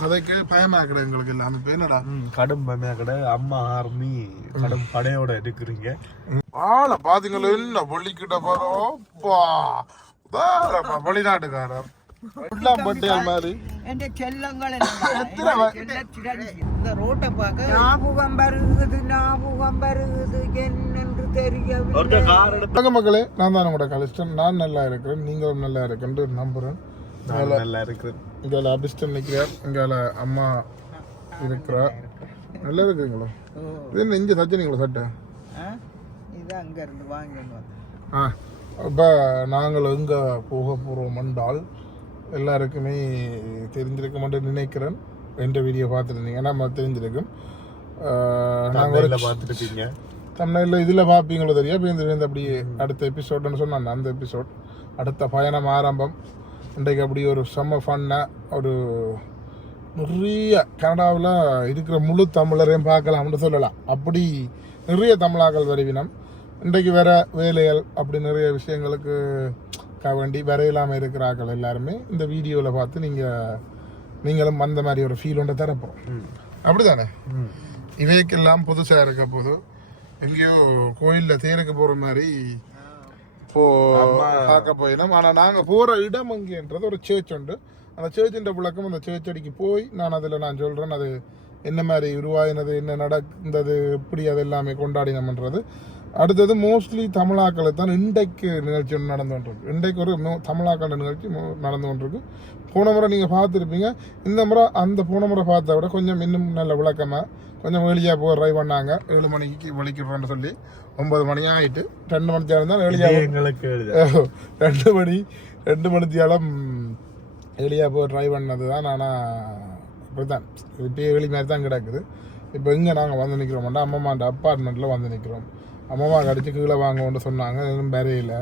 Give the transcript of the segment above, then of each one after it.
கதைக்கு பயமாக்கடை எங்களுக்கு எல்லாம். அந்த பேனடா கடும் பயமாக்கடை அம்மா ஆர்மி கடும் படையோட இருக்கிறீங்க ஆள பாத்தீங்களா? இல்ல பொள்ளிக்கிட்ட போறோப்பா வெளிநாட்டுக்காரர் மாதிரி. இந்த ரோட்டை பார்க்க ஞாபகம் வருகுது ஞாபகம் வருகுது என்னென்று தெரியவில்லை. மக்களே நான் தான் உங்களோட கலிஸ்டன். நான் நல்லா இருக்கிறேன் நீங்களும் நல்லா இருக்கேன் நம்புறேன். நல்லா இருக்கிறேன் இங்கே அபிஸ்டன் நிற்கிறார் இங்கே அம்மா இருக்கிறார் நல்லா இருக்கிறீங்களோ இது என்ன இங்கே சச்சினீங்களா சட்டை? ஆ? இது அங்க இருந்து வாங்கிட்டு வந்தேன். ஆ அப்போ நாங்கள் எங்கே போக போகிறோம் என்றால் எல்லாருக்குமே தெரிஞ்சிருக்குமென்று நினைக்கிறேன். என்ற வீடியோ பார்த்துருந்தீங்க. நம்ம தெரிஞ்சிருக்கும்? நாங்கள் ஒரு தமிழ்ல இதில் பார்ப்பீங்களோ தெரியும் இப்போ இந்த இந்த அப்படி அடுத்த எபிசோடுன்னு சொன்னாங்க. அந்த எபிசோட் அடுத்த பயணம் ஆரம்பம். இன்றைக்கு அப்படி ஒரு செம்ம ஃபன்னாக ஒரு நிறைய கனடாவில் இருக்கிற முழு தமிழரையும் பார்க்கலாம்னு சொல்லலாம். அப்படி நிறைய தமிழாக்கள் வருவினம் இன்றைக்கு வேற வேலைகள் அப்படி நிறைய விஷயங்களுக்கு க வேண்டி வேற இல்லாமல் இருக்கிறார்கள் எல்லாருமே. இந்த வீடியோவில் பார்த்து நீங்கள் நீங்களும் அந்த மாதிரி ஒரு ஃபீல் ஒன்றை தரப்போம் ம். அப்படிதானே? ம். இவைக்கெல்லாம் புதுசாக இருக்க போது எங்கேயோ கோயிலில் தேருக்கு போகிற மாதிரி போ பார்க்க போயினோம் ஆனால் நாங்கள் போகிற இடம் எங்கேன்றது ஒரு சேர்ச் உண்டு. அந்த சேர்ச்சின்ற விளக்கம் அந்த சேர்ச் அடிக்கு போய் நான் அதில் நான் சொல்கிறேன் அது என்ன மாதிரி உருவாயினது என்ன நடந்தது எப்படி அது எல்லாமே கொண்டாடினோம்ன்றது. அடுத்தது மோஸ்ட்லி தமிழாக்களை தான் இன்றைக்கு நிகழ்ச்சி ஒன்று நடந்து கொண்டிருக்கு. இன்றைக்கு ஒரு தமிழாக்கள் நிகழ்ச்சி நடந்து கொண்டிருக்கு. போன முறை நீங்கள் பார்த்துருப்பீங்க. இந்த முறை அந்த போன முறை பார்த்த விட கொஞ்சம் இன்னும் நல்ல விளக்கமாக கொஞ்சம் வெளியாக போக ட்ரை பண்ணாங்க. ஏழு மணிக்கு வலிக்கிறோன்னு சொல்லி ஒன்பது மணி ஆகிட்டு ரெண்டு மணிக்கு இருந்தால் இதே வெளியாக எங்களுக்கு ரெண்டு மணி ரெண்டு மணித்தியாலம் எளியா போய் ட்ரை பண்ணது தான். ஆனால் அப்படித்தான். இப்போ எலி மாதிரி தான் கிடக்குது. இப்போ இங்கே நாங்கள் வந்து நிற்கிறோம்டா அம்மம்மாண்ட அப்பார்ட்மெண்ட்டில் வந்து நிற்கிறோம் அம்மாவா கடிச்சு கீழே வாங்கன்னு சொன்னாங்க. எதுவும் வரையில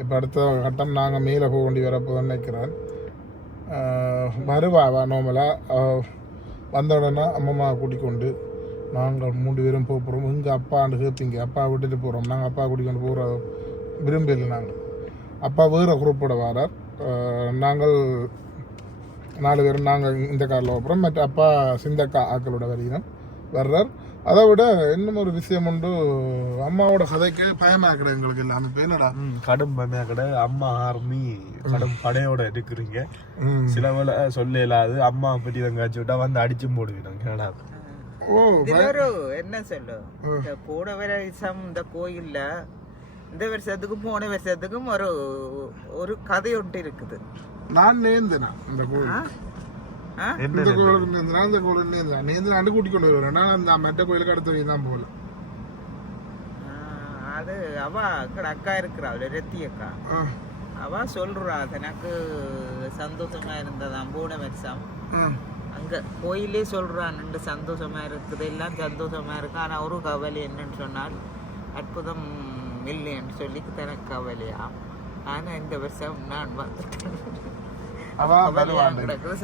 இப்போ அடுத்த கட்டம் நாங்கள் மேலே போக வேண்டி வரப்போன்னு நினைக்கிறேன். ஆஹ் வருவா வா நார்மலாக வந்த உடனே அம்மம்மா கூட்டிக்கொண்டு நாங்கள் மூன்று பேரும் போக போகிறோம் இங்கே அப்பாண்டு கேட்பீங்க அப்பா விட்டுட்டு போகிறோம் நாங்கள் அப்பா கூட்டிக்கொண்டு போகிற விரும்பலை நாங்கள் அப்பா வேறு குரூப்போட வரார். நாங்கள் நாலு பேரும் நாங்கள் இந்த காரில் போகிறோம் மற்ற அப்பா சிந்தக்கா ஆக்களோட வருகிறோம் வர்றார். அதை விட இன்னும் ஒரு விஷயம் உண்டு. அம்மாவோட கதைக்கு பயமாக்குற எங்களுக்கு எல்லாமே என்னடா? கடும் கடை அம்மா ஆர்மி கடும் படையோட இருக்கிறீங்க. சில வேளை சொல்ல இயலாது அம்மா பற்றி வெங்காச்சு விட்டா வந்து அடிச்சும் போடுவீங்க. கனடா ஓ என்ன சொல்லு? இந்த போன வருஷம் இந்த கோயில்ல இந்த வருஷத்துக்கும் போன வருஷத்துக்கும் ஒரு ஒரு கதை ஒன்று இருக்குது. நான் நேர்ந்தேன் இந்த? என்ன இந்த கோயிலுக்கு நேர்ந்தேன் அந்த கோயிலுக்கு நேர்ந்தேன் நேர்ந்து அண்டு கூட்டிக் கொண்டு வருவேன் நான் அந்த மெட்ட கோயிலுக்கு அடுத்த வழி தான் போகல ஆ, அது அவ எங்கட அக்கா இருக்கிறா அவள ரெத்தி அக்கா அவ சொல்றா எனக்கு சந்தோஷமா இருந்ததாம் போன வருஷம் ஆ. அங்க கோயிலே சொல்றான் ரெண்டு சந்தோஷமா இருக்குது எல்லாம் சந்தோஷமா இருக்கு ஆனா ஒரு கவலை என்னன்னு சொன்னால் அற்புதம் இல்லைன்னு சொல்லி தனக்கு கவலையா ஆனா இந்த வருஷம் நான் வந்துட்டேன்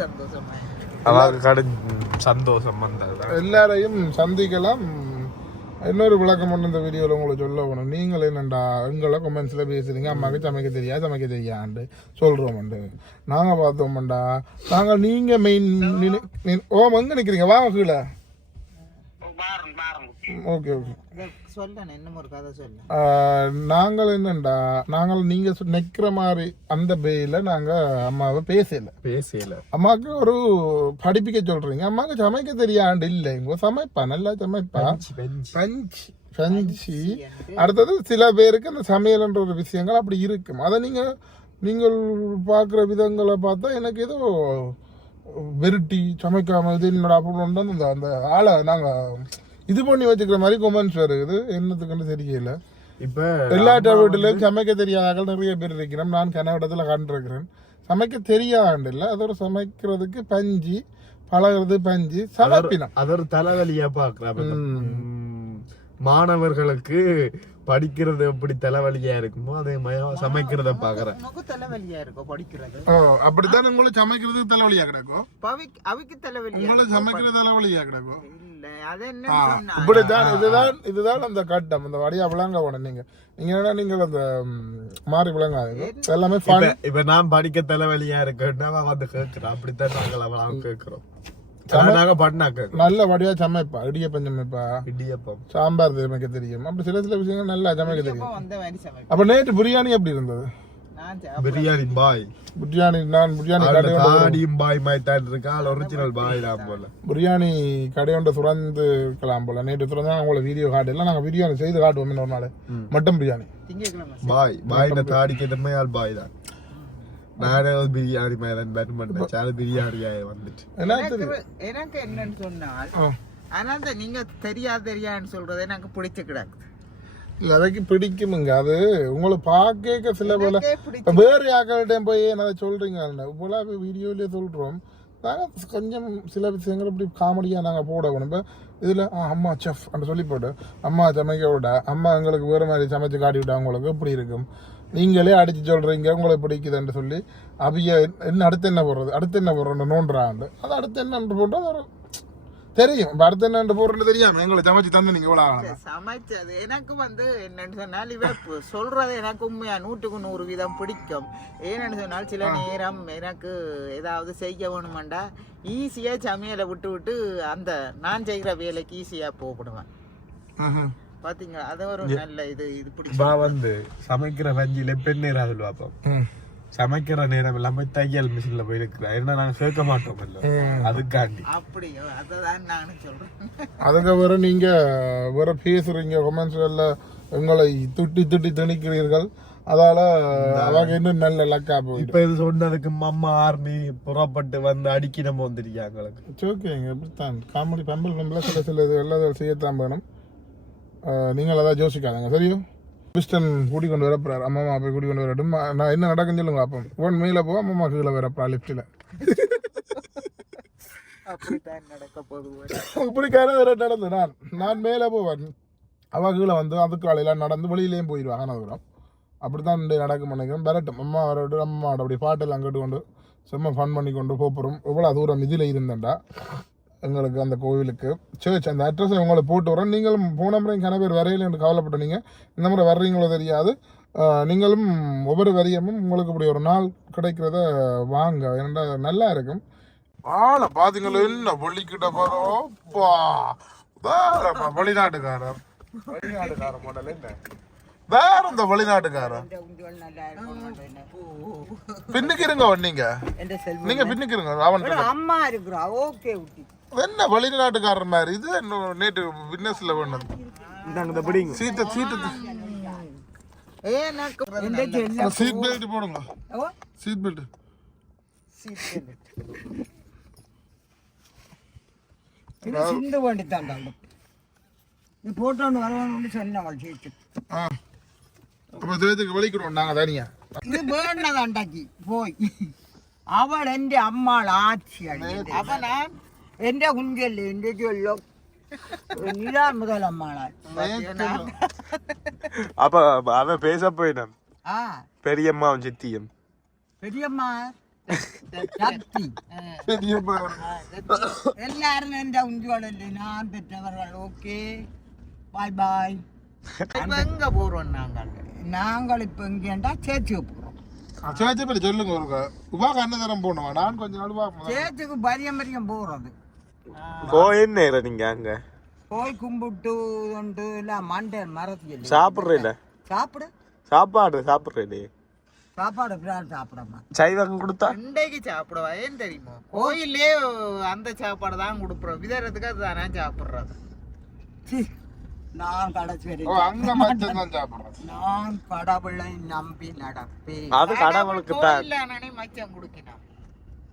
சந்தோஷமா. அதாவது சந்தோஷம் வந்தது. எல்லாரையும் சந்திக்கலாம். இன்னொரு விளக்கம் ஒன்று இந்த வீடியோவில் உங்களுக்கு சொல்ல போகணும். நீங்கள் என்னண்டா எங்களை கொமெண்ட்ஸில் பேசுறீங்க. அம்மாவுக்கு சமைக்க தெரியாது சமைக்க தெரியாண்டு சொல்கிறோம்ண்டு நாங்கள் பார்த்தோம்டா நாங்கள் நீங்கள் மெயின் ஓ எங்கே நிற்கிறீங்க வாங்க கீழே. Okay okay. நாங்கள் என்னண்டா நாங்கள் நீங்க சொ- நிக்கிற மாதிரி அந்த பேயில நாங்க அம்மாவை பேசல. பேசல. அம்மாவுக்கு ஒரு படிப்பிக்க சொல்றீங்க. அம்மாவுக்கு சமைக்க தெரியாண்டு இல்லை. இங்க சமைப்பா நல்லா சமைப்பா. பெஞ்ச் பஞ்சு. அடுத்தது சில பேருக்கு அந்த சமையல்ன்ற ஒரு விஷயங்கள் அப்படி இருக்கும். அதை நீங்க நீங்கள் பார்க்குற விதங்களை பார்த்தா எனக்கு ஏதோ வெருட்டி சமைக்காம இது என்னடா அப்படின்னு அந்த அந்த ஆளை நாங்க இது பண்ணி வச்சுக்கிற மாதிரி கொமெண்ட்ஸ் வருது. என்னத்துக்குன்னு தெரியல. இப்ப எல்லா வீட்டிலும் சமைக்க தெரியாத நிறைய பேர் இருக்கிறோம் நான் கனவிடத்தில் கண்டிருக்கிறேன். சமைக்க தெரியாண்டு இல்லை அதோட சமைக்கிறதுக்கு பஞ்சு பழகிறது பஞ்சு சமைப்பினம். அது ஒரு தலைவலியா பாக்குறா ம். மாணவர்களுக்கு படிக்கிறது எப்படி தலைவலியா இருக்குமோ அதே மாதிரி சமைக்கிறத பாக்குறேன் தலைவலியா இருக்கும் படிக்கிறது? ஓ அப்படித்தான் உங்களுக்கு சமைக்கிறதுக்கு தலைவலியா கிடக்கும்? பவிக் அவிக்கு தலைவலியா உங்களுக்கு சமைக்கிற தலைவலியா கிடக்கும்? இப்படித்தான் இதுதான் இதுதான் அந்த கட்டம். இந்த வடியா விளங்க உடனே நீங்க நீங்க என்ன நீங்கள் அந்த மாறி விளங்காது எல்லாமே. இப்ப நான் படிக்க தலைவலியா இருக்கேன்னா வந்து கேட்கிறேன் அப்படித்தான் நாங்கள் கேட்கிறோம் நாங்க நல்ல வடியா சமைப்பா இடியப்பம் சமைப்பா. இடியப்பம். சாம்பார் சமைக்க தெரியும். அப்படி சில சில விஷயங்கள் நல்லா சமைக்க தெரியும். அப்ப வந்த மாதிரி சமைப்பேன் அப்ப நேற்று பிரியாணி எப்படி இருந்தது? பிரியாணி பாய் பிரியாணி நான் பிரியாணி கடை தாடியும் பாய் மாதிரி தான் இருக்கா. ஒரிஜினல் பாய் தான் போல. பிரியாணி கடையொண்டு சுரந்து இருக்கலாம் போல. நேற்று சுரந்தா உங்களை வீடியோ காட்டு எல்லாம் நாங்க பிரியாணி செய்து காட்டுவோம் இன்னொரு நாள். மட்டன் பிரியாணி பாய் பாய்ன தாடிக்கு எதுவுமே ஆள் பாய் தான். நானே ஒரு பிரியாணி மேலன் பேட் பண்ணேன் அது பிரியாணியா வந்துட்டு. எனக்கு என்னன்னு சொன்னால் நீங்க தெரியா தெரியான்னு சொல்றது எனக்கு பிடிச்சு கிடக்குது இல்ல அதைக்கு பிடிக்குமுங்க. அது உங்களை பார்க்க சில போல வேறு யாக்கள்கிட்ட போய் என்ன சொல்றீங்க? இப்போலாம் வீடியோலயே சொல்றோம். நாங்க கொஞ்சம் சில விஷயங்கள் இப்படி காமெடியா நாங்க போட வேணும் இப்ப இதுல ஆ, அம்மா செஃப் அப்படின்னு சொல்லி போட்டு அம்மா சமைக்க விட. அம்மா எங்களுக்கு வேற மாதிரி சமைச்சு காட்டி விட்டா உங்களுக்கு எப்படி இருக்கும்? நீங்களே அடிச்சு சொல்றீங்க உங்களுக்கு பிடிக்குதுன்னு சொல்லி அவிய என்ன அடுத்து என்ன போடுறது? அடுத்து என்ன போடுறோம் நோண்டுறாண்டு அது அடுத்து என்ன போட்டா ஒரு தெரியும். இப்ப அடுத்து என்ன போடுறேன்னு தெரியாம எங்களை சமைச்சு தந்து நீங்க ஆகலாம் சமைச்சது எனக்கு வந்து என்னன்னு சொன்னால் இவ இப்ப சொல்றது எனக்கு உண்மையா? நூற்றுக்கு நூறு வீதம் பிடிக்கும். ஏன்னு சொன்னால் சில நேரம் எனக்கு ஏதாவது செய்ய வேணுமெண்டா ஈஸியா சமையலை விட்டு விட்டு அந்த நான் செய்கிற வேலைக்கு ஈஸியா போகப்படுவேன். பாத்தீங்களா? அது ஒரு நல்ல இது இது பிடிக்கும். பா வந்து சமைக்கிற வஞ்சில பெண் நேரம் அதில் பார்ப்போம் ம். சமைக்கிற நேரம் எல்லாமே தையல் மிஷின்ல போய் இருக்கிறா ஏன்னா நாங்க கேட்க மாட்டோம் இல்ல. அதுக்காண்டி. அப்படியோ அதான் நானும் சொல்றேன். அதுக்கு வேற நீங்க வேற பேசுறீங்க கொமெண்ட்ஸ்ல உங்களை துட்டி துட்டி திணிக்கிறீர்கள். அதால அவங்க இன்னும் நல்ல லக்கா போயிடும். இப்ப இது சொன்னதுக்கு அம்மா ஆர்மி புறப்பட்டு வந்து அடிக்கி நம்ம வந்துருக்காங்க எங்களுக்கு? ஓகேங்க இப்படித்தான். காமெடி பம்பல் பம்பல சில சில இது எல்லாம் செய்யத்தான் வேணும். நீங்கள் அதான் யோசிக்காதங்க சரியோ? கிறிஸ்டன் கூட்டி கொண்டு வரப்போறாரு. அம்மா அம்மா போய் கூட்டி கொண்டு வரட்டும் நான் என்ன நடக்குன்னு சொல்லுங்க அப்போ. இவன் மேலே போ அம்மா கீழே வரப்பா போகுது. இப்படிக்கான வேற நடந்து நான் நான் மேலே போவேன். அவ கீழே வந்து அதுக்கு காலையில் நடந்து வெளியிலேயும் போயிடுவாங்க நான் அப்படித்தான் இன்றைய நடக்கும் நினைக்கிறேன். பெறட்டும் அம்மா வரட்டும் அம்மா அப்படி பாட்டெல்லாம் கேட்டுக்கொண்டு செம்ம ஃபன் பண்ணி கொண்டு போகிறோம் எவ்வளோ தூரம் இதில் இருந்தேன்டா. எங்களுக்கு அந்த கோவிலுக்கு. சர்ச் அந்த அட்ரஸை உங்களை போட்டு வரேன் நீங்களும் போன முறை கன பேர் வரையில என்று கவலைப்பட்ட நீங்கள் இந்த முறை வர்றீங்களோ தெரியாது. நீங்களும் ஒவ்வொரு வரியமும் உங்களுக்கு இப்படி ஒரு நாள் கிடைக்கிறத வாங்க. ஏன்னா நல்லா இருக்கும். ஆளை பாத்தீங்களா? என்ன வெளிக்கிட்ட போறோப்பா வெளிநாட்டுக்காரர் வெளிநாட்டுக்காரர் மாடல் என்ன? வேற இந்த இருக்கும் பின்னுக்கு இருங்க நீங்க. நீங்க பின்னுக்கு இருங்க அவன் அம்மா இருக்கிறா. ஓகே என்ன வெளிநாட்டுக்காரர் மாதிரி? இது என்ன நேற்று விட்னஸ்ல வேணும் இந்தாங்க இந்த பிடிங்க. சீட்டை சீட்டை சீட் பெல்ட் போடுங்க. சீட் பெல்ட் சிந்து வண்டி தான் நீ போட்டோன்னு வரணும்னு சொன்னவள் சீட்டு. அப்போ இதுக்கு வலிக்கிறோம் நாங்கள் தனியா. இது வேண்டதாண்டாக்கி போய். அவள் என் அம்மாள் ஆட்சி அவன் എന്റെ കുഞ്ചല്ലേ എന്റെ ചൊല്ലോ. நீதா முதலம்மாளாய் அப்ப அவன் பேச போயிட்டான் பெரியம்மா சித்தியம் பெரியம்மா பெரியம்மா எல்லாரும் என்ற உஞ்சோடல்ல நான் பெற்றவர்கள் ஓகே பாய் பாய் எங்க போறோம் நாங்கள் நாங்கள் இப்ப எங்கேண்டா சேர்த்து போறோம் சேர்த்து சொல்லுங்க உபா கண்ணதரம் போனோம் நான் கொஞ்ச நாள் சேத்துக்கு பரியம் பரியம் போறது நேரம் நீங்க அங்க. போய் கும்பிட்டு கொண்டு எல்லாம் மண்டை மரத்தில் சாப்பிடுறீல சாப்பிடு. சாப்பாடு சாப்பிடுறீ சாப்பாடு பிரான் சாப்பிடமா சைவம் கொடுத்தா. இன்றைக்கு சாப்பிடுவா ஏன் தெரியுமா? கோயிலே அந்த சாப்பாடு தான் கொடுக்குறோம் விதறதுக்கு அதுதானே சாப்பிடுறது. சி, நான் கடைசி அங்க மட்டும் தான் சாப்பிடுறோம் நான் கடவுளை நம்பி நடப்பேன். அது கடவுளுக்கு தான் மச்சம் குடுக்கினான்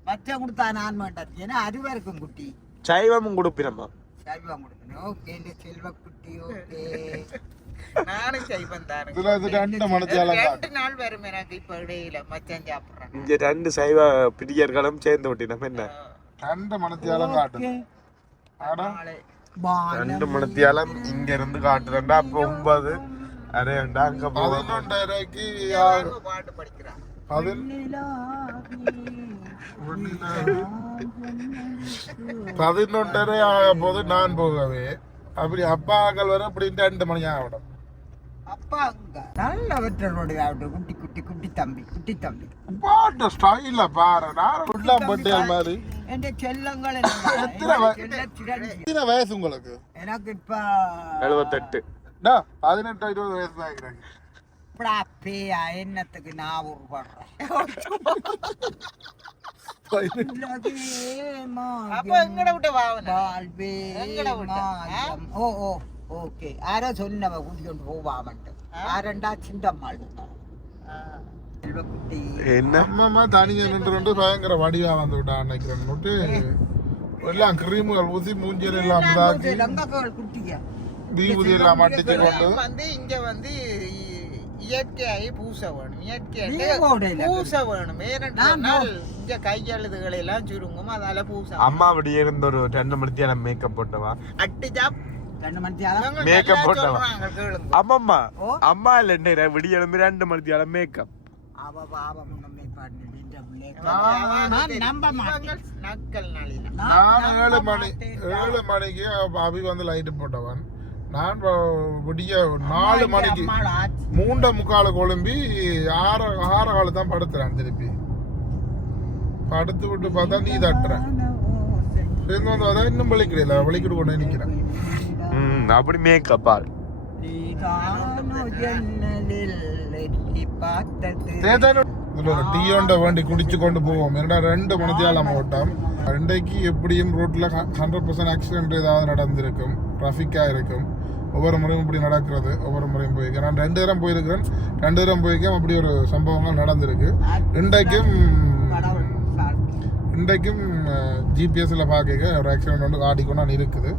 பச்சை கொடுத்தா நான் மாட்டேன். ஏன்னா அறுவருக்கும் குட்டி. சைவமும் கொடுப்பினம்மா செல்வம் கொடுக்கணும் ஓகே இந்த செல்வ குட்டி ஓகே. நானும் செய்வன் தானே. இதுல இது ரெண்டு மணிச்சாலம் ரெண்டு நாள் வரும் எனக்கு இப்ப இடையில. மச்சம் சாப்பிடுறேன். இங்க ரெண்டு சைவ பிரியர்களும் சேர்ந்து விட்டினம். என்ன? ரெண்டு ஆனா நாளை. ரெண்டு மணித்தியாலம் இங்க இருந்து காட்டுறேன்டா அப்ப ஒன்பது. அரையண்டா அங்க பதினொன்றரைக்கு பாட்டு படிக்கிறான். பதில்? பதினொன்றரை ஆக போது நான் போகவே. அப்படி அப்பாக்கள் வர அப்படின்ட்டு ரெண்டு மணி ஆகட்டும். குட்டி குட்டி குட்டி தம்பி குட்டி தம்பி. பாட்டு ஸ்டைல பாரு. நான் ஃபுல்லாக பட்டியல் மாதிரி. செல்லங்கள் எத்தனை வயசு? உங்களுக்கு? எனக்கு இப்ப எழுபத்தெட்டு பதினெட்டு இருபது வயசு இப்படா பேயா? என்னத்துக்கு நான் உருப்படுறேன். ஓ ஓ ஓகே. ஆரோ சொன்னவ கூட்டிக்கொண்டு போவாமட்டு ஆரண்டா சிந்தம்மாள் என்ன? அம்மா தனியா நின்று கொண்டு பயங்கர வடிவா வந்து விட்டா அன்னைக்கு எல்லாம் கிரீமுகள் ஊசி மூஞ்சில் எல்லாம் இதாக்கி. லங்காக்கள் குட்டியா தீபுதி எல்லாம் அடிச்சு கொண்டு. வந்து இங்க வந்து இயற்கையாகி பூச வேணும் இயற்கையாகி. பூச வேணும் ஏனென்று நான் சொன்னால் இங்க கையெழுதுகள் எல்லாம் சுருங்கும். அதால பூச அம்மா அப்படி இருந்து ஒரு ரெண்டு மணித்தியாலம் மேக்கப் போட்டவா? அட்டிச்சா Makeup போட்டவா? அம்மம்மா ஓ. அம்மா இல்ல விடிய எழுந்து ரெண்டு மணித்தியாலம் மேக்கப் அவ இந்த நான் ஏழு மணி ஏழு மணிக்கு அபி வந்து லைட்டு போட்டவன் நான் விடிய நாலு மணிக்கு மூண்ட முக்கால கொழும்பி ஆறு ஆறு கால தான் படுத்துறேன் திருப்பி. படுத்து விட்டு பார்த்தா நீ தட்டுற. சேர்ந்து வந்து அதான் இன்னும் வலிக்கிறீல வலிக்கிட்டு கொண்டு நிக்கிறேன். ம் அப்படி மேக்கப் ஆள் நீதானோ ஜன்னலில் எட்டி பார்த்தது. சேத்தானு. இதுல ஒரு டீ ஒன்றை வேண்டி குடிச்சு கொண்டு போவோம். என்னடா ரெண்டு மணித்தியாலம் ஓட்டம் ரெண்டைக்கு எப்படியும் ரோட்ல ஹண்ட்ரட் பர்சன்ட் ஆக்சிடென்ட் ஏதாவது நடந்திருக்கும். டிராஃபிக்கா இருக்கும். ஒவ்வொரு முறையும் இப்படி நடக்கிறது ஒவ்வொரு முறையும் போயிருக்கேன் நான் ரெண்டு தரம் போயிருக்கிறேன். ரெண்டு தரம் போயிருக்கேன் அப்படி ஒரு சம்பவங்கள் நடந்திருக்கு. இன்றைக்கும். இன்றைக்கும் ஜிபிஎஸ்ல பார்க்க ஒரு ஆக்சிடென்ட் வந்து காட்டிக்கொண்டு இருக்குது.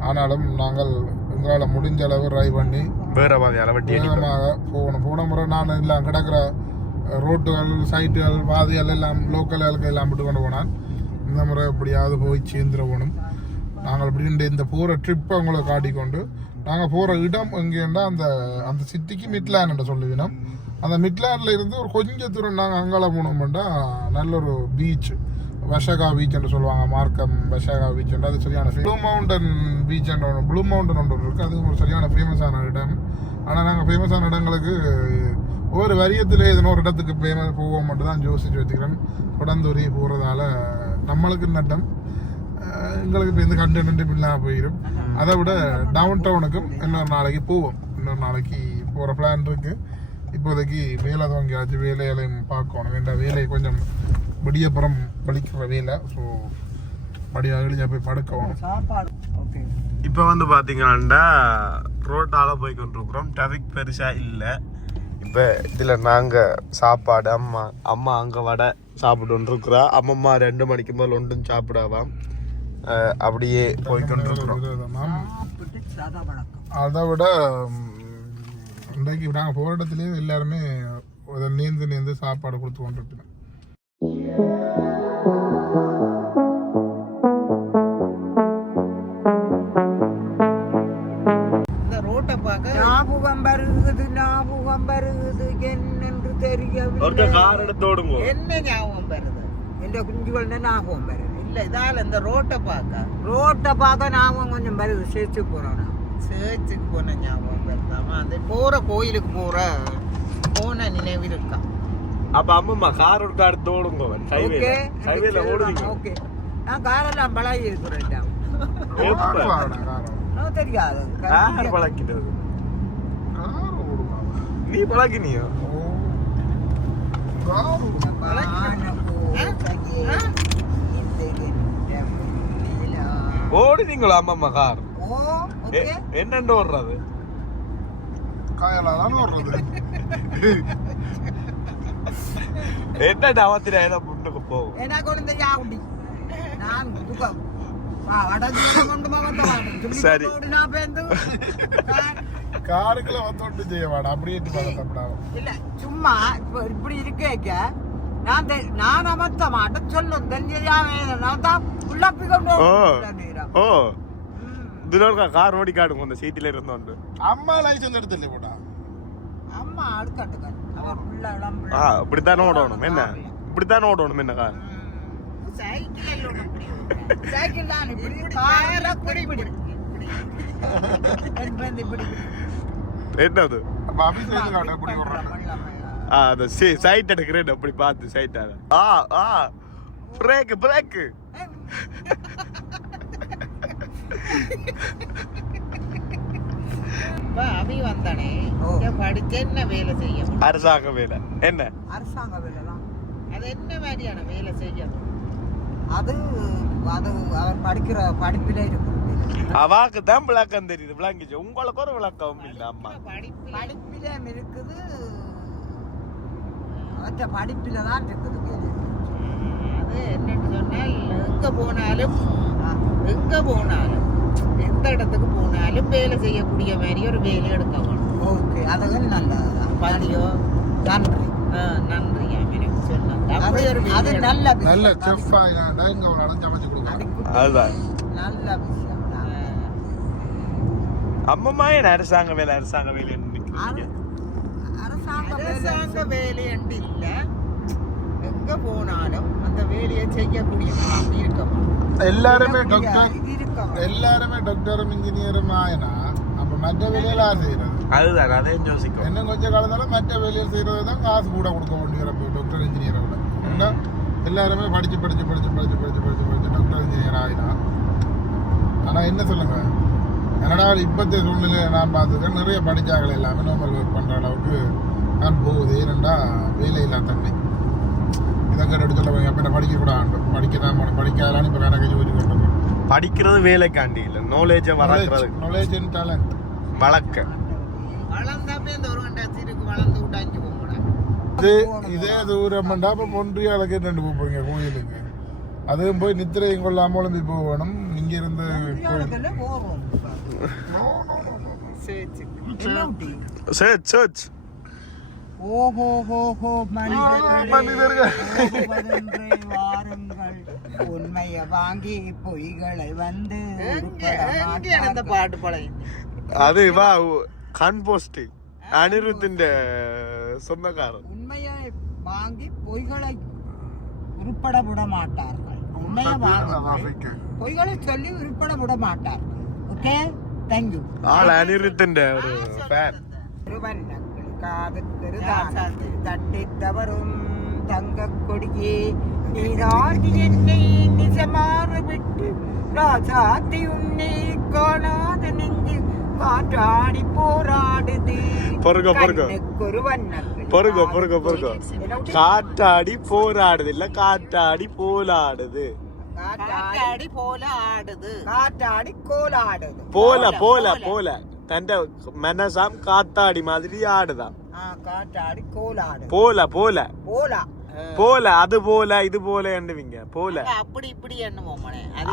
ஆனாலும் நாங்கள் எங்களால் முடிஞ்ச அளவு ட்ரை பண்ணி வேற வேகமாக போகணும். போன முறை நான் எல்லாம் கிடக்கிற ரோட்டுகள் சைட்டுகள் பாதைகள் எல்லாம் லோக்கல்களுக்கு எல்லாம் விட்டு கொண்டு போனான். இந்த முறை எப்படியாவது போய் சேர்ந்துட போகணும். நாங்கள் இப்படி இந்த- போகிற ட்ரிப்பை உங்களை காட்டிக்கொண்டு நாங்கள் போகிற இடம் எங்கேன்னா அந்த அந்த சிட்டிக்கு மிட்லேண்ட் என்று சொல்லுவினோம் அந்த மிட்லேண்டில் இருந்து ஒரு கொஞ்சம் தூரம் நாங்கள் அங்கால போனோம்னா நல்ல ஒரு பீச் வஷகா பீச் என்று சொல்லுவாங்க மார்க்கம் வஷகா பீச் என்று. அது சரியான ப்ளூ மவுண்டன் பீச் என்ற ஒன்று ப்ளூ மவுண்டன் ஒன்று இருக்குது அது ஒரு சரியான ஃபேமஸான இடம். ஆனால் நாங்கள் ஃபேமஸான இடங்களுக்கு ஒவ்வொரு வரியத்தில் எதனோ ஒரு இடத்துக்கு ஃபேமஸ் போவோம் மட்டும் தான் யோசிச்சு வச்சுக்கிறேன். தொடர்ந்து போகிறதால நம்மளுக்கு நட்டம் எங்களுக்கு இப்போ எந்த கண்டென்ட்டும் இல்லாமல் போயிடும் அதை விட டவுன் டவுனுக்கும் இன்னொரு நாளைக்கு போவோம். இன்னொரு நாளைக்கு போகிற பிளான் இருக்கு. இப்போதைக்கு வேலை துவங்கியாச்சு. வேலைகளையும் பார்க்கணும். வேண்டாம் வேலை கொஞ்சம் விடியப்புறம் வலிக்கிற வேலை. ஸோ படியாக எழுதியா போய் படுக்கவும். சாப்பாடு. ஓகே இப்போ வந்து பாத்தீங்கன்னா ரோட்டால போய் கொண்டிருக்கிறோம் டிராஃபிக் பெருசா இல்ல. இப்போ இதுல நாங்க சாப்பாடு அம்மா அம்மா அங்க வடை சாப்பிட்டு கொண்டிருக்கிறா அம்மம்மா ரெண்டு மணிக்கு மேல ஒன்றும் சாப்பிடாவாம் அப்படியே போய் கொண்டிருக்கிறோம். மேம் சாப்பிட்டு சதா வழக்கம் அதை விட இன்றைக்கு நாங்கள் போகிற இடத்துலையும் எல்லாருமே ஒரு நேர்ந்து நேர்ந்து சாப்பாடு கொடுத்து கொண்டிருக்கிறோம். இந்த ரோட்டை பார்க்க ஞாபகம் வருகுது ஞாபகம் வருகுது என்னென்று தெரியவில்லை. கார் எடுத்து ஓடுங்க. என்ன ஞாபகம் வருது? எന്റെ குஞ்சுகள் ஞாபகம் வருது. இல்ல இதால இந்த ரோட்டை பார்க்க ரோட்டை பார்க்க ஞாபகம் கொஞ்சம் வருது சேர்த்து போறோம் சேர்ச்சுக்கு போன ஞாபகம் வருதாமா அந்த போற கோயிலுக்கு போற போன நினைவு இருக்கா அப்ப அம்மம்மா கார் எடுத்து அடுத்து ஓடுங்க ஹைவேல ஓகே ஹைவேல ஓடுவீங்க. ஓகே நான் காரெல்லாம் பழகி இருக்கிறேன்? நான் தெரியாது. யார் பழக்கிட்டது. நீ பழக்கினியோ? ஓடுனீங்களா அம்மா கார் என்னண்டு ஓடுறது காயலாதான் ஓடுறது என்ன டாவத்திர ஏதோ முன்னுக்கு போகும் என்ன கொண்டு யாவுடி நான் துக்கம் சரி காருக்குள்ள வந்து செய்ய வேண்டாம் அப்படியே இல்ல சும்மா இப்படி இருக்க நான் நான் அமர்த்த மாட்டேன். சொல்லும் தெரிஞ்சதான் உள்ளப்பி கொண்டு ஓ. இதுல கார் ஓடி காடுங்க அந்த சீட்டில இருந்து அம்மா லைசன்ஸ் எடுத்துல போட்டா? அம்மா அடுக்காட்டுக்காரு அவர் என்னது? அந்த சைட் எடுக்கிறேன். அப்படி பார்த்து சைட் ஆக ஆ ஆ. பிரேக் பிரேக் அபி வந்தானே. படிச்ச என்ன வேலை செய்ய அரசாங்க வேலை. என்ன? அரசாங்க வேலை அது என்ன மாதிரியான வேலை செய்யணும் அது அது அவர் படிக்கிற படிப்பில இருக்கும். அவாக்கு தான் விளக்கம் தெரியுது. விளங்கிச்சு. உங்களுக்கு ஒரு விளக்கம் இல்லை அம்மா. படிப்பிலேயும் இருக்குது மற்ற படிப்பில தான் இருக்குது. அது என்னன்னு சொன்னால் எங்க போனாலும் எங்க போனாலும் எந்த இடத்துக்கு போனாலும் வேலை செய்யக்கூடிய மாதிரி ஒரு வேலை எடுக்க வேணும். ஓகே அதுவும் நல்லதுதான் பாதியோ நன்றி. நன்றி எனக்கு சொன்னது அது அப்படி ஒரு அது வேலை நல்ல. நல்ல இங்க ஒரு அதுக்கு அதுதான். நல்ல விஷயம். அம்மம்மா என்ன அரசாங்க வேலை அரசாங்க வேலை அரசாங்க வேலை அரசாங்க வேலை என்று இல்ல. எங்க போனாலும் அந்த வேலையை செய்யக்கூடிய மாதிரி இருக்க வேணும் எல்லாருமே டாக்டர் எல்லாருமே டாக்டரும் இன்ஜினியரும் ஆயினா அப்ப மற்ற வேலையில செய்யறது? அதுதான் அதையும் யோசிக்கும் இன்னும் கொஞ்சம் காலத்தால மற்ற வேலையில் செய்யறது தான் காசு கூட கொடுக்க வேண்டிய டாக்டர் இன்ஜினியரை விட எல்லாருமே படிச்சு படிச்சு படிச்சு படிச்சு படிச்சு படிச்சு படிச்சு டாக்டர் இன்ஜினியர் ஆகினா ஆனா என்ன சொல்லுங்க? என்னடா இப்பத்திய சூழ்நிலை நான் பார்த்துருக்கேன். நிறைய படிச்சாக்கள் எல்லாமே நார்மல் ஒர்க் பண்ற அளவுக்கு. நான் போகுது. ஏனெண்டா வேலை இல்லா தன்மை. இதை எடுத்து சொல்ல அப்ப என்ன படிக்க கூட ஆண்டு படிக்க தான் போகணும் படிக்காதான்னு இப்போ கணக்கு ஜோதி கொண்டு படிக்கிறது வேலைக்காண்டி இல்ல. நாலேஜ வளர்க்கறது. நாலேஜ் அண்ட் டேலண்ட் வளர்க்க. வளர்ந்தாமே இந்த ஒரு சிறுக்கு வளர்ந்து போகணும் இது இதே தூரம் பண்ணா அப்போ மொன்றியாலுக்கு ரெண்டு போறீங்க கோயிலுக்கு. அதுவும் போய் நித்திரையும் கொள்ளாம ஒளிம்பி போகணும் இங்க இருந்து கோயில் சர்ச் ஓஹோஹோஹோ மனிதர்கள். வாருங்கள். உண்மைய வாங்கி பொய்களை வந்து அந்த பாட்டு பழைய அது வா கண்போஸ்ட் அனிருத்தின் சொந்தக்காரன் உண்மையை வாங்கி பொய்களை உருப்பட விட மாட்டார்கள். உண்மையை வாங்கி பொய்களை சொல்லி உருப்பட விட மாட்டார்கள். ஓகே தேங்க்யூ ஆள் அனிருத்தின் ஒரு ஃபேன் காதல் தட்டை தவறும் தங்க கொடியே நீதாகி என்னை நிஜமாறு விட்டு ராஜாத்தி உன்னை காணாத நெஞ்சு மாற்றாடி போராடுது. பொருக பொருக பொருக பொருக பொருக காற்றாடி போராடுது இல்ல காற்றாடி போலாடுது? காற்றாடி போல ஆடுது காற்றாடி கோலாடுது. போல போல. போல. തന്റെ മനസാം കാത്താടി മാതിരി ആടുതാം പോല പോല പോല അതുപോലെ ഇതുപോലെ കണ്ടുവിങ്ക പോല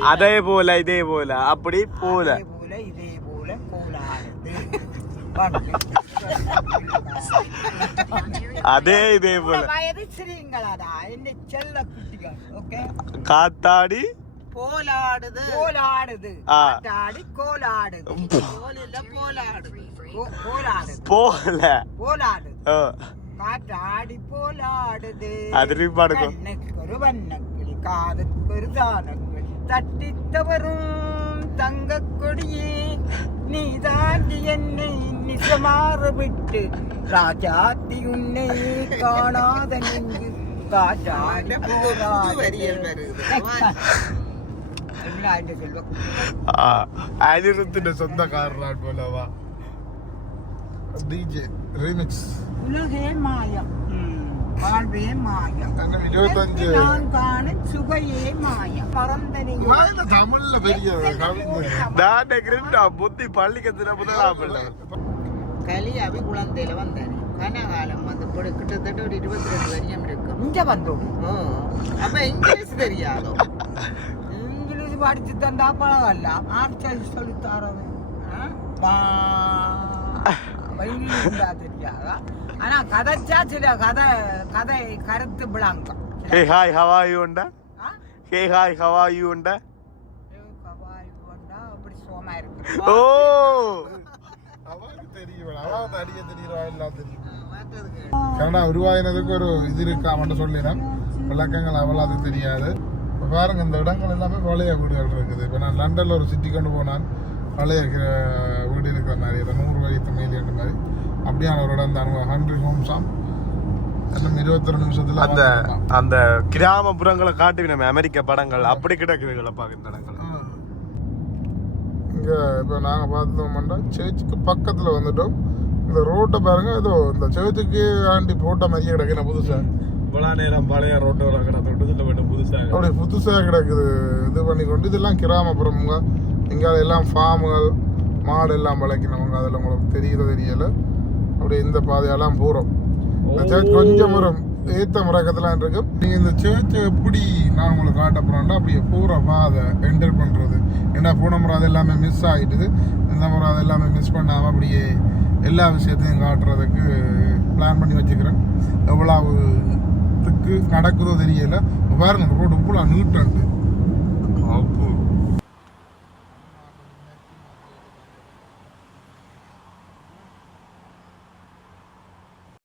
അതേപോലെ ഇതേപോലെ അപ്പടി പോല അതേ ഇതേപോലെ കാത്താടി போலாடுது போலாடுது ஆட்டாடி கோலாடுது. கோலில போலாடுது. போலாடுது போல. போலாடுது. காற்றாடி போலாடுது. அது ரீபாடுக்கும் ஒரு வண்ணக்கிளி காதுக்கொரு தானக்கிளி தட்டித்தவரும் தங்க கொடியே நீ தாண்டி என்னை நிசமாறு விட்டு. ராஜாத்தி உன்னை காணாத நின்று. காற்றாடி போலாடுது. வரியல் வருது எல்லாரும் செல்வ ആ അനിരുദ്ധിന്റെ സ്വന്തക്കാരനാണ് പോലവാ ഡി ജെ റീമിക്സ് உலகே மாயம் வாழ்வே மாயம் അങ്ങനെ ഇരുപത്തഞ്ച് நான் காண சுவையே மாயம் பறந்த വായന തമിഴിലെ പെരിയ കവിഞ്ഞ് ദാന്റെ ഗ്രിൻഡാ ബുദ്ധി പള്ളിക്കത്തിന് മുതലാപ്പിള്ള கலி அவி குழந்தையில வந்தாரு கனகாலம் வந்து கூட கிட்டத்தட்ட ஒரு இருபத்தி ரெண்டு வரியம் இருக்கும் இங்க வந்தோம் ஓ அப்ப இங்கிலீஷ் தெரியாதோ எழுதி படித்து தந்தா பழமல்ல ஆட்சி சொல்லி தரது தெரியாதா ஆனா கதைச்சா சில கதை கதை கருத்து விளாங்க ஹே ஹாய் ஹவாயு உண்டா ஹே ஹாய் ஹவாயு உண்டா ஓ கனடா உருவாயினதுக்கு ஒரு இது இருக்கு அவன்கிட்ட சொல்லிடுறேன் விளக்கங்கள் அவள் அது தெரியாது இப்ப பாருங்க இந்த இடங்கள் எல்லாமே பழைய வீடுகள் இருக்குது. இப்போ நான் லண்டன்ல ஒரு சிட்டி கொண்டு போனான் பழைய வீடு இருக்கிற மாதிரி இப்போ நூறு வயது மீதின்ற மாதிரி அப்படியான ஒரு இடம் தான் ஹண்ட்ரட் ஹோம்ஸாம் அந்த. அந்த கிராமப்புறங்களை காட்டுவி நம்ம அமெரிக்க படங்கள். அப்படி கிடக்குதுகளை பார்க்குற இடங்கள். இங்க இப்போ நாங்க பார்த்தோம்னா சர்ச்சுக்கு பக்கத்துல வந்துட்டோம். இந்த ரோட்டை பாருங்க ஏதோ இந்த சர்ச்சுக்கு ஆண்டி போட்ட மாதிரியே கிடக்கு நான் புதுசா? இவ்வளோ நேரம் பழைய ரோட்டோட கிடந்து புதுசாக அப்படி புதுசாக கிடக்குது. இது பண்ணி கொண்டு இதெல்லாம் கிராமப்புறமுங்க. இங்கே எல்லாம் ஃபார்முகள் மாடு எல்லாம் வளர்க்கணவங்க அதில் உங்களுக்கு தெரியுதோ தெரியல. அப்படி இந்த பாதையெல்லாம் போகிறோம் இந்த சர்ச் கொஞ்சம் ஒரு ஏத்த முறக்கத்துலாம் இருக்கு. நீங்கள் இந்த சர்ச்சை எப்படி நான் உங்களுக்கு காட்ட போகிறேன்னா அப்படியே போகிற பாதை என்டர் பண்ணுறது ஏன்னா போன முறை அது எல்லாமே மிஸ் ஆகிட்டுது இந்த முறை அது எல்லாமே மிஸ் பண்ணாமல் அப்படியே எல்லா விஷயத்தையும் காட்டுறதுக்கு பிளான் பண்ணி வச்சுக்கிறேன். எவ்வளவுத்துக்கு நடக்குதோ தெரியல. பாருங்க ரோடு இவ்வளோ நீட்டாண்டு